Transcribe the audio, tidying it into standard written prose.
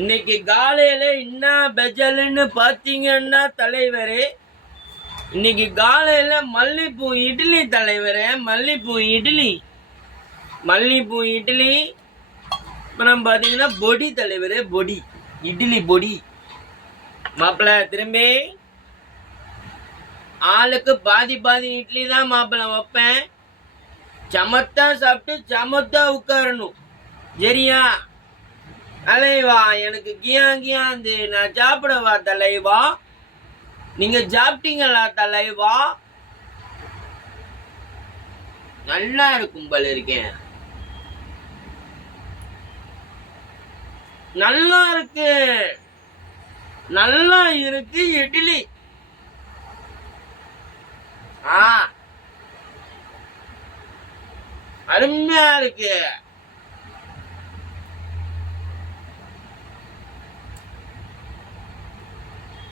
இன்னைக்கு காலையில என்ன பெஜல்னு பாத்தீங்கன்னா தலைவரே, இன்னைக்கு காலையில மல்லிப்பூ இட்லி தலைவரே, மல்லிப்பூ இட்லி. அப்புறம் பாத்தீங்கன்னா பொடி தலைவரே, பொடி இட்லி பொடி. மாப்பிள்ள திரும்பி ஆளுக்கு பாதி பாதி இட்லி தான் மாப்பிள்ள வைப்பேன். சமத்தா சாப்பிட்டு சமத்தா உட்காரணும், சரியா? தலைவா எனக்கு கியாந்து நான் சாப்பிடவா தலைவா? நீங்க சாப்பிட்டீங்களா தலைவா? நல்லா இருக்கும் போல இருக்கேன். நல்லா இருக்கு, நல்லா இருக்கு இட்லி. அருமையா இருக்கு.